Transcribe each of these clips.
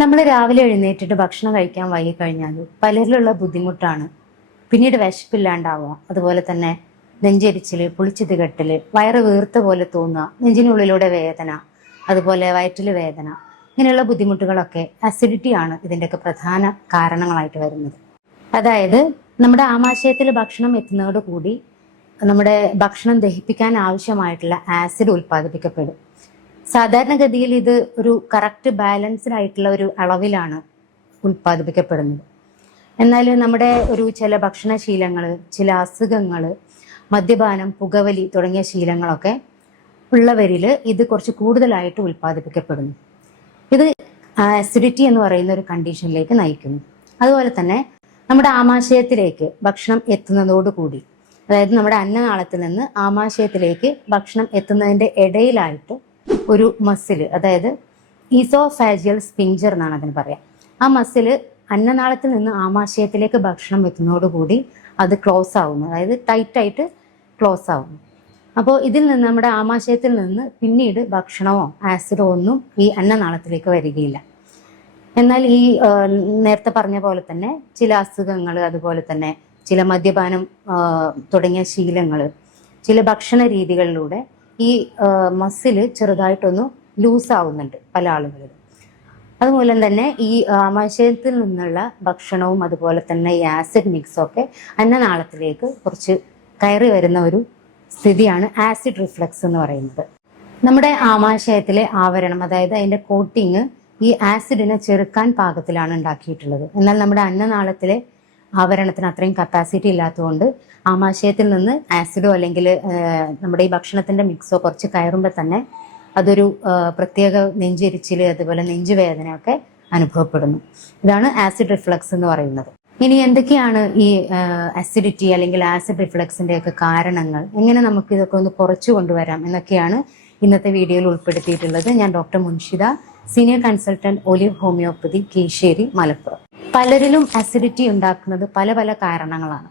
നമ്മൾ രാവിലെ എഴുന്നേറ്റിട്ട് ഭക്ഷണം കഴിക്കാൻ വൈകി കഴിഞ്ഞാൽ പലരിലുള്ള ബുദ്ധിമുട്ടാണ്. പിന്നീട് വിശപ്പില്ലാണ്ടാവുക. അതുപോലെ തന്നെ നെഞ്ചരിച്ചിൽ പുളിച്ചു കെട്ടൽ വയറ് വീർത്ത പോലെ തോന്നുക നെഞ്ചിനുള്ളിലൂടെ വേദന അതുപോലെ വയറ്റിൽ വേദന ഇങ്ങനെയുള്ള ബുദ്ധിമുട്ടുകളൊക്കെ അസിഡിറ്റി ആണ് ഇതിന്റെയൊക്കെ പ്രധാന കാരണങ്ങളായിട്ട് വരുന്നത്. അതായത് നമ്മുടെ ആമാശയത്തിൽ ഭക്ഷണം എത്തുന്നതോടുകൂടി നമ്മുടെ ഭക്ഷണം ദഹിപ്പിക്കാൻ ആവശ്യമായിട്ടുള്ള ആസിഡ് ഉൽപ്പാദിപ്പിക്കപ്പെടും. സാധാരണഗതിയിൽ ഇത് ഒരു കറക്റ്റ് ബാലൻസ്ഡ് ആയിട്ടുള്ള ഒരു അളവിലാണ് ഉൽപ്പാദിപ്പിക്കപ്പെടുന്നത്. എന്നാൽ നമ്മുടെ ഒരു ചില ഭക്ഷണശീലങ്ങൾ ചില അസുഖങ്ങൾ മദ്യപാനം പുകവലി തുടങ്ങിയ ശീലങ്ങളൊക്കെ ഉള്ളവരിൽ ഇത് കുറച്ച് കൂടുതലായിട്ട് ഉൽപ്പാദിപ്പിക്കപ്പെടുന്നു. ഇത് ആസിഡിറ്റി എന്ന് പറയുന്ന ഒരു കണ്ടീഷനിലേക്ക് നയിക്കുന്നു. അതുപോലെ തന്നെ നമ്മുടെ ആമാശയത്തിലേക്ക് ഭക്ഷണം എത്തുന്നതോടുകൂടി അതായത് നമ്മുടെ അന്നനാളത്തിൽ നിന്ന് ആമാശയത്തിലേക്ക് ഭക്ഷണം എത്തുന്നതിന്റെ ഇടയിലായിട്ട് ഒരു മസിൽ അതായത് ഈസോഫാജിയൽ സ്പിഞ്ചർ എന്നാണ് അതിന് പറയാം. ആ മസിൽ അന്നനാളത്തിൽ നിന്ന് ആമാശയത്തിലേക്ക് ഭക്ഷണം എത്തുന്നതോടുകൂടി അത് ക്ലോസ് ആവുന്നു. അതായത് ടൈറ്റായിട്ട് ക്ലോസ് ആവുന്നു. അപ്പോൾ ഇതിൽ നിന്ന് നമ്മുടെ ആമാശയത്തിൽ നിന്ന് പിന്നീട് ഭക്ഷണമോ ആസിഡോ ഒന്നും ഈ അന്നനാളത്തിലേക്ക് വരികയില്ല. എന്നാൽ ഈ നേരത്തെ പറഞ്ഞ പോലെ തന്നെ ചില അസുഖങ്ങൾ അതുപോലെ തന്നെ ചില മദ്യപാനം തുടങ്ങിയ ശീലങ്ങൾ ചില ഭക്ഷണ രീതികളിലൂടെ ഈ മസിൽ ചെറുതായിട്ടൊന്ന് ലൂസ് ആവുന്നുണ്ട് പല ആളുകളിലും. അതുമൂലം തന്നെ ഈ ആമാശയത്തിൽ നിന്നുള്ള ഭക്ഷണവും അതുപോലെ തന്നെ ഈ ആസിഡ് മിക്സും ഒക്കെ അന്നനാളത്തിലേക്ക് കുറച്ച് കയറി വരുന്ന ഒരു സ്ഥിതിയാണ് ആസിഡ് റിഫ്ലക്സ് എന്ന് പറയുന്നത്. നമ്മുടെ ആമാശയത്തിലെ ആവരണം അതായത് അതിന്റെ കോട്ടിങ് ഈ ആസിഡിനെ ചെറുക്കാൻ പാകത്തിലാണ് ഉണ്ടാക്കിയിട്ടുള്ളത്. എന്നാൽ നമ്മുടെ അന്നനാളത്തിലെ ആവരണത്തിന് അത്രയും കപ്പാസിറ്റി ഇല്ലാത്തതുകൊണ്ട് ആമാശയത്തിൽ നിന്ന് ആസിഡോ അല്ലെങ്കിൽ നമ്മുടെ ഈ ഭക്ഷണത്തിന്റെ മിക്സോ കുറച്ച് കയറുമ്പോൾ തന്നെ അതൊരു പ്രത്യേക നെഞ്ചെരിച്ചിൽ അതുപോലെ നെഞ്ചുവേദനയൊക്കെ അനുഭവപ്പെടുന്നു. ഇതാണ് ആസിഡ് റിഫ്ലക്സ് എന്ന് പറയുന്നത്. ഇനി എന്തൊക്കെയാണ് ഈ അസിഡിറ്റി അല്ലെങ്കിൽ ആസിഡ് റിഫ്ലക്സിന്റെ ഒക്കെ കാരണങ്ങൾ? എങ്ങനെ നമുക്ക് ഇതൊക്കെ ഒന്ന് കുറച്ചു കൊണ്ടുവരാം എന്നൊക്കെയാണ് ഇന്നത്തെ വീഡിയോയിൽ ഉൾപ്പെടുത്തിയിട്ടുള്ളത്. ഞാൻ doctor Munshida senior consultant olive homoeopathy Keeshery Malappuram പലരിലും അസിഡിറ്റി ഉണ്ടാക്കുന്നത് പല പല കാരണങ്ങളാണ്.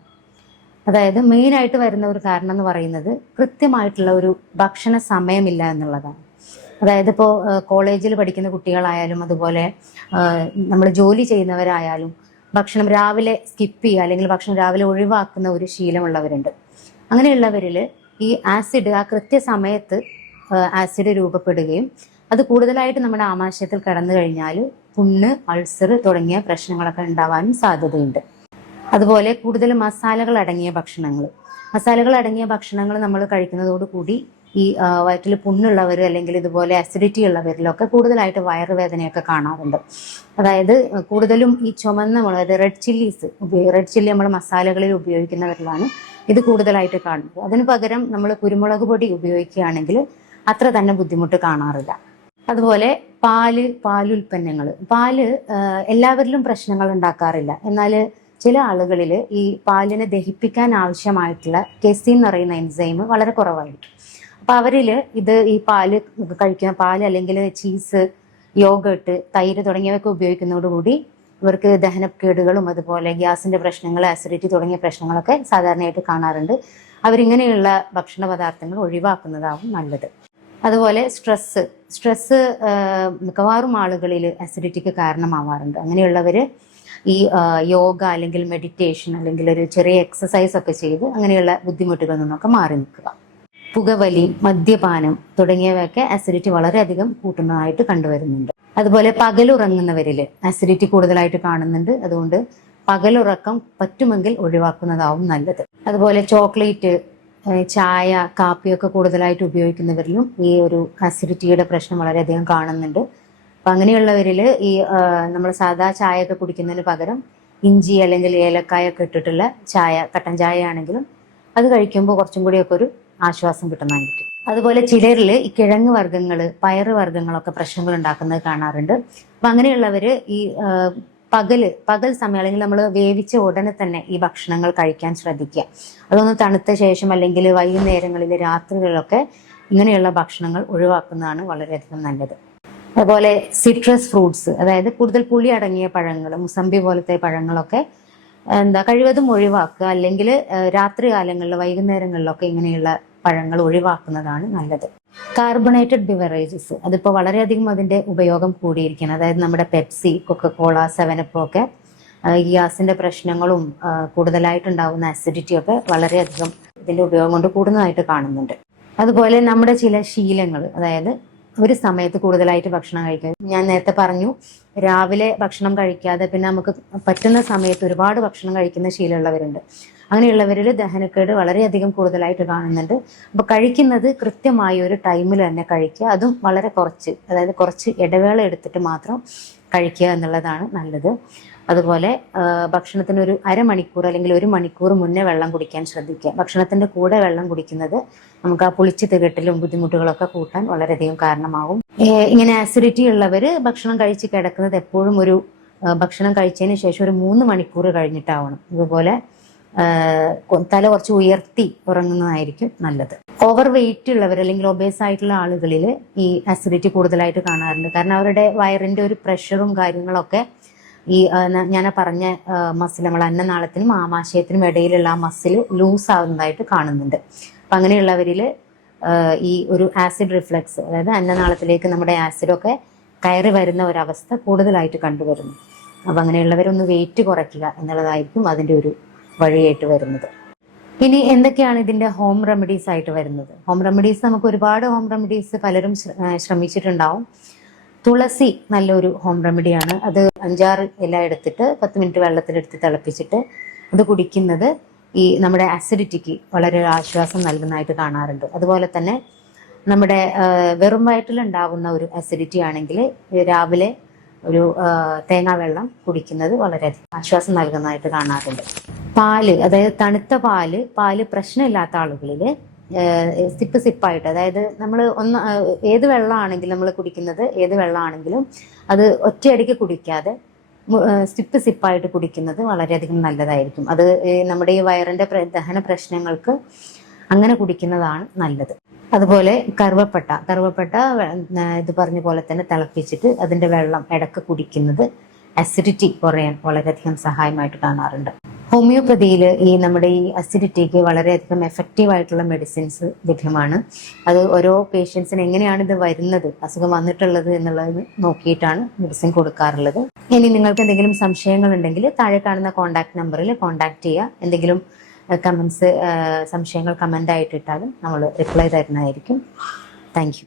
അതായത് മെയിൻ ആയിട്ട് വരുന്ന ഒരു കാരണം എന്ന് പറയുന്നത് കൃത്യമായിട്ടുള്ള ഒരു ഭക്ഷണ സമയമില്ല എന്നുള്ളതാണ്. അതായത് ഇപ്പോൾ കോളേജിൽ പഠിക്കുന്ന കുട്ടികളായാലും അതുപോലെ നമ്മൾ ജോലി ചെയ്യുന്നവരായാലും ഭക്ഷണം രാവിലെ സ്കിപ്പ് ചെയ്യുക അല്ലെങ്കിൽ ഭക്ഷണം രാവിലെ ഒഴിവാക്കുന്ന ഒരു ശീലമുള്ളവരുണ്ട്. അങ്ങനെയുള്ളവരിൽ ഈ ആസിഡ് ആ കൃത്യസമയത്ത് ആസിഡ് രൂപപ്പെടുകയും അത് കൂടുതലായിട്ട് നമ്മുടെ ആമാശയത്തിൽ കടന്നു കഴിഞ്ഞാൽ പുണ്ണ് അൾസർ തുടങ്ങിയ പ്രശ്നങ്ങളൊക്കെ ഉണ്ടാവാനും സാധ്യതയുണ്ട്. അതുപോലെ കൂടുതൽ മസാലകൾ അടങ്ങിയ ഭക്ഷണങ്ങൾ മസാലകൾ അടങ്ങിയ ഭക്ഷണങ്ങൾ നമ്മൾ കഴിക്കുന്നതോടുകൂടി ഈ വയറ്റിൽ പുണ്ണുള്ളവർ അല്ലെങ്കിൽ ഇതുപോലെ അസിഡിറ്റി ഉള്ളവരിലൊക്കെ കൂടുതലായിട്ട് വയറുവേദനയൊക്കെ കാണാറുണ്ട്. അതായത് കൂടുതലും ഈ ചുമന്ന മുളക് റെഡ് ചില്ലീസ് റെഡ് ചില്ലി നമ്മൾ മസാലകളിൽ ഉപയോഗിക്കുന്നവരിലാണ് ഇത് കൂടുതലായിട്ട് കാണുന്നത്. അതിന് പകരം നമ്മൾ കുരുമുളക് പൊടി ഉപയോഗിക്കുകയാണെങ്കിൽ അത്ര തന്നെ ബുദ്ധിമുട്ട് കാണാറില്ല. അതുപോലെ പാൽ പാലുൽപ്പന്നങ്ങൾ പാൽ എല്ലാവരിലും പ്രശ്നങ്ങൾ ഉണ്ടാക്കാറില്ല. എന്നാൽ ചില ആളുകളിൽ ഈ പാലിനെ ദഹിപ്പിക്കാൻ ആവശ്യമായിട്ടുള്ള കെസിൻ എന്ന് പറയുന്ന എൻസൈം വളരെ കുറവായിരിക്കും. അപ്പൊ അവരിൽ ഇത് ഈ പാൽ കഴിക്കുന്ന പാൽ അല്ലെങ്കിൽ ചീസ് യോഗട്ട് തൈര് തുടങ്ങിയവയൊക്കെ ഉപയോഗിക്കുന്നതോടുകൂടി ഇവർക്ക് ദഹനക്കേടുകളും അതുപോലെ ഗ്യാസിന്റെ പ്രശ്നങ്ങൾ ആസിഡിറ്റി തുടങ്ങിയ പ്രശ്നങ്ങളൊക്കെ സാധാരണയായിട്ട് കാണാറുണ്ട്. അവരിങ്ങനെയുള്ള ഭക്ഷണ പദാർത്ഥങ്ങൾ ഒഴിവാക്കുന്നതാവും നല്ലത്. അതുപോലെ സ്ട്രെസ് സ്ട്രെസ് മിക്കവാറും ആളുകളിൽ അസിഡിറ്റിക്ക് കാരണമാവാറുണ്ട്. അങ്ങനെയുള്ളവർ ഈ യോഗ അല്ലെങ്കിൽ മെഡിറ്റേഷൻ അല്ലെങ്കിൽ ഒരു ചെറിയ എക്സസൈസ് ഒക്കെ ചെയ്ത് അങ്ങനെയുള്ള ബുദ്ധിമുട്ടുകളിൽ നിന്നൊക്കെ മാറി നിൽക്കുക. പുകവലി മദ്യപാനം തുടങ്ങിയവയൊക്കെ അസിഡിറ്റി വളരെയധികം കൂട്ടുന്നതായിട്ട് കണ്ടുവരുന്നുണ്ട്. അതുപോലെ പകലുറങ്ങുന്നവരിൽ അസിഡിറ്റി കൂടുതലായിട്ട് കാണുന്നുണ്ട്. അതുകൊണ്ട് പകലുറക്കം പറ്റുമെങ്കിൽ ഒഴിവാക്കുന്നതാവും നല്ലത്. അതുപോലെ ചോക്ലേറ്റ് ചായ കാപ്പിയൊക്കെ കൂടുതലായിട്ട് ഉപയോഗിക്കുന്നവരിലും ഈ ഒരു അസിഡിറ്റിയുടെ പ്രശ്നം വളരെയധികം കാണുന്നുണ്ട്. അപ്പം അങ്ങനെയുള്ളവരിൽ ഈ നമ്മൾ സാധാ ഒക്കെ കുടിക്കുന്നതിന് പകരം ഇഞ്ചി അല്ലെങ്കിൽ ഏലക്കായ ഒക്കെ ഇട്ടിട്ടുള്ള ചായ കട്ടൻ ചായ ആണെങ്കിലും അത് കഴിക്കുമ്പോൾ കുറച്ചും കൂടിയൊക്കെ ഒരു ആശ്വാസം കിട്ടുന്നതായിരിക്കും. അതുപോലെ ചിലരിൽ ഈ കിഴങ്ങ് വർഗങ്ങൾ പയറ് വർഗങ്ങളൊക്കെ പ്രശ്നങ്ങൾ ഉണ്ടാക്കുന്നത് കാണാറുണ്ട്. അപ്പം അങ്ങനെയുള്ളവർ ഈ പകൽ പകൽ സമയം അല്ലെങ്കിൽ നമ്മൾ വേവിച്ച ഉടനെ തന്നെ ഈ ഭക്ഷണങ്ങൾ കഴിക്കാൻ ശ്രദ്ധിക്കുക. അതൊന്ന് തണുത്ത ശേഷം അല്ലെങ്കിൽ വൈകുന്നേരങ്ങളിൽ രാത്രികളിലൊക്കെ ഇങ്ങനെയുള്ള ഭക്ഷണങ്ങൾ ഒഴിവാക്കുന്നതാണ് വളരെയധികം നല്ലത്. അതുപോലെ സിട്രസ് ഫ്രൂട്ട്സ് അതായത് കൂടുതൽ പുളി അടങ്ങിയ പഴങ്ങൾ മുസംബി പോലത്തെ പഴങ്ങളൊക്കെ എന്താ കഴിവതും ഒഴിവാക്കുക. അല്ലെങ്കിൽ രാത്രി കാലങ്ങളിൽ വൈകുന്നേരങ്ങളിലൊക്കെ ഇങ്ങനെയുള്ള പഴങ്ങൾ ഒഴിവാക്കുന്നതാണ് നല്ലത്. കാർബണേറ്റഡ് ബിവറേജസ് അതിപ്പോൾ വളരെയധികം അതിന്റെ ഉപയോഗം കൂടിയിരിക്കുകയാണ്. അതായത് നമ്മുടെ പെപ്സി കൊക്കക്കോള സെവനപ്പോ ഒക്കെ ഗ്യാസിന്റെ പ്രശ്നങ്ങളും കൂടുതലായിട്ടുണ്ടാവുന്ന അസിഡിറ്റി ഒക്കെ വളരെയധികം ഇതിന്റെ ഉപയോഗം കൊണ്ട് കൂടുന്നതായിട്ട് കാണുന്നുണ്ട്. അതുപോലെ നമ്മുടെ ചില ശീലങ്ങൾ അതായത് ഒരു സമയത്ത് കൂടുതലായിട്ട് ഭക്ഷണം കഴിക്കുക ഞാൻ നേരത്തെ പറഞ്ഞു രാവിലെ ഭക്ഷണം കഴിക്കാതെ പിന്നെ നമുക്ക് പറ്റുന്ന സമയത്ത് ഒരുപാട് ഭക്ഷണം കഴിക്കുന്ന ശീലമുള്ളവരുണ്ട്. അങ്ങനെയുള്ളവരിൽ ദഹനക്കേട് വളരെയധികം കൂടുതലായിട്ട് കാണുന്നുണ്ട്. അപ്പൊ കഴിക്കുന്നത് കൃത്യമായ ഒരു ടൈമിൽ തന്നെ കഴിക്കുക. അതും വളരെ കുറച്ച് അതായത് കുറച്ച് ഇടവേള എടുത്തിട്ട് മാത്രം കഴിക്കുക എന്നുള്ളതാണ് നല്ലത്. അതുപോലെ ഭക്ഷണത്തിന് ഒരു അരമണിക്കൂർ അല്ലെങ്കിൽ ഒരു മണിക്കൂർ മുന്നേ വെള്ളം കുടിക്കാൻ ശ്രദ്ധിക്കുക. ഭക്ഷണത്തിന്റെ കൂടെ വെള്ളം കുടിക്കുന്നത് നമുക്ക് ആ പുളിച്ച് തികട്ടലും ബുദ്ധിമുട്ടുകളൊക്കെ കൂട്ടാൻ വളരെയധികം കാരണമാകും. ഏ, ഇങ്ങനെ ആസിഡിറ്റി ഉള്ളവർ ഭക്ഷണം കഴിച്ച് കിടക്കുന്നത് എപ്പോഴും ഒരു ഭക്ഷണം കഴിച്ചതിന് ശേഷം ഒരു മൂന്ന് മണിക്കൂർ കഴിഞ്ഞിട്ടാവണം. അതുപോലെ തല കുറച്ച് ഉയർത്തി ഉറങ്ങുന്നതായിരിക്കും നല്ലത്. ഓവർ വെയിറ്റ് ഉള്ളവർ അല്ലെങ്കിൽ ഒബേസ് ആയിട്ടുള്ള ആളുകളിൽ ഈ അസിഡിറ്റി കൂടുതലായിട്ട് കാണാറുണ്ട്. കാരണം അവരുടെ വയറിന്റെ ഒരു പ്രഷറും കാര്യങ്ങളൊക്കെ ഈ ഞാൻ പറഞ്ഞ മസിൽ നമ്മൾ അന്നനാളത്തിനും ആമാശയത്തിനും ഇടയിലുള്ള ആ മസിൽ ലൂസ് ആവുന്നതായിട്ട് കാണുന്നുണ്ട്. അപ്പൊ അങ്ങനെയുള്ളവരിൽ ഈ ഒരു ആസിഡ് റിഫ്ലക്സ് അതായത് അന്നനാളത്തിലേക്ക് നമ്മുടെ ആസിഡൊക്കെ കയറി വരുന്ന ഒരവസ്ഥ കൂടുതലായിട്ട് കണ്ടുവരുന്നു. അപ്പൊ അങ്ങനെയുള്ളവരൊന്ന് വെയിറ്റ് കുറയ്ക്കുക എന്നുള്ളതായിരിക്കും അതിന്റെ ഒരു വഴിയായിട്ട് വരുന്നത്. ഇനി എന്തൊക്കെയാണ് ഇതിന്റെ ഹോം റെമഡീസ് ആയിട്ട് വരുന്നത്? ഹോം റെമഡീസ് നമുക്ക് ഒരുപാട് ഹോം റെമഡീസ് പലരും ശ്രമിച്ചിട്ടുണ്ടാവും. തുളസി നല്ലൊരു ഹോം റെമഡിയാണ് അത് അഞ്ചാറ് ഇല എടുത്തിട്ട് പത്ത് മിനിറ്റ് വെള്ളത്തിലെടുത്ത് തിളപ്പിച്ചിട്ട് അത് കുടിക്കുന്നത് ഈ നമ്മുടെ അസിഡിറ്റിക്ക് വളരെ ആശ്വാസം നൽകുന്നതായിട്ട് കാണാറുണ്ട്. അതുപോലെ തന്നെ നമ്മുടെ വെറും വയറ്റിലുണ്ടാവുന്ന ഒരു അസിഡിറ്റി ആണെങ്കിൽ രാവിലെ ഒരു തേങ്ങാ വെള്ളം കുടിക്കുന്നത് വളരെയധികം ആശ്വാസം നൽകുന്നതായിട്ട് കാണാറുണ്ട്. പാൽ അതായത് തണുത്ത പാൽ പാൽ പ്രശ്നമില്ലാത്ത ആളുകളിൽ സിപ്പ് സിപ്പായിട്ട് അതായത് നമ്മൾ ഒന്ന് ഏത് വെള്ളമാണെങ്കിലും നമ്മൾ കുടിക്കുന്നത് ഏത് വെള്ളമാണെങ്കിലും അത് ഒറ്റയടിക്ക് കുടിക്കാതെ സിപ്പ് സിപ്പായിട്ട് കുടിക്കുന്നത് വളരെയധികം നല്ലതായിരിക്കും. അത് നമ്മുടെ ഈ വയറിന്റെ ദഹന പ്രശ്നങ്ങൾക്ക് അങ്ങനെ കുടിക്കുന്നതാണ് നല്ലത്. അതുപോലെ കറുവപ്പട്ട കറുവപ്പട്ട ഇത് പറഞ്ഞ പോലെ തന്നെ തിളപ്പിച്ചിട്ട് അതിന്റെ വെള്ളം ഇടയ്ക്ക് കുടിക്കുന്നത് അസിഡിറ്റി കുറയാൻ വളരെയധികം സഹായമായിട്ട് കാണാറുണ്ട്. ഹോമിയോപ്പതിയിൽ ഈ നമ്മുടെ ഈ അസിഡിറ്റിക്ക് വളരെയധികം എഫക്റ്റീവ് ആയിട്ടുള്ള മെഡിസിൻസ് ലഭ്യമാണ്. അത് ഓരോ പേഷ്യൻസിന് എങ്ങനെയാണ് ഇത് വരുന്നത് അസുഖം വന്നിട്ടുള്ളത് എന്നുള്ളത് നോക്കിയിട്ടാണ് മെഡിസിൻ കൊടുക്കാറുള്ളത്. ഇനി നിങ്ങൾക്ക് എന്തെങ്കിലും സംശയങ്ങൾ ഉണ്ടെങ്കിൽ താഴെ കാണുന്ന കോൺടാക്ട് നമ്പറിൽ കോൺടാക്ട് ചെയ്യുക. എന്തെങ്കിലും കമൻസ് സംശയങ്ങൾ കമന്റ് ആയിട്ടിട്ടാലും നമ്മൾ റിപ്ലൈ തരുന്നതായിരിക്കും. താങ്ക്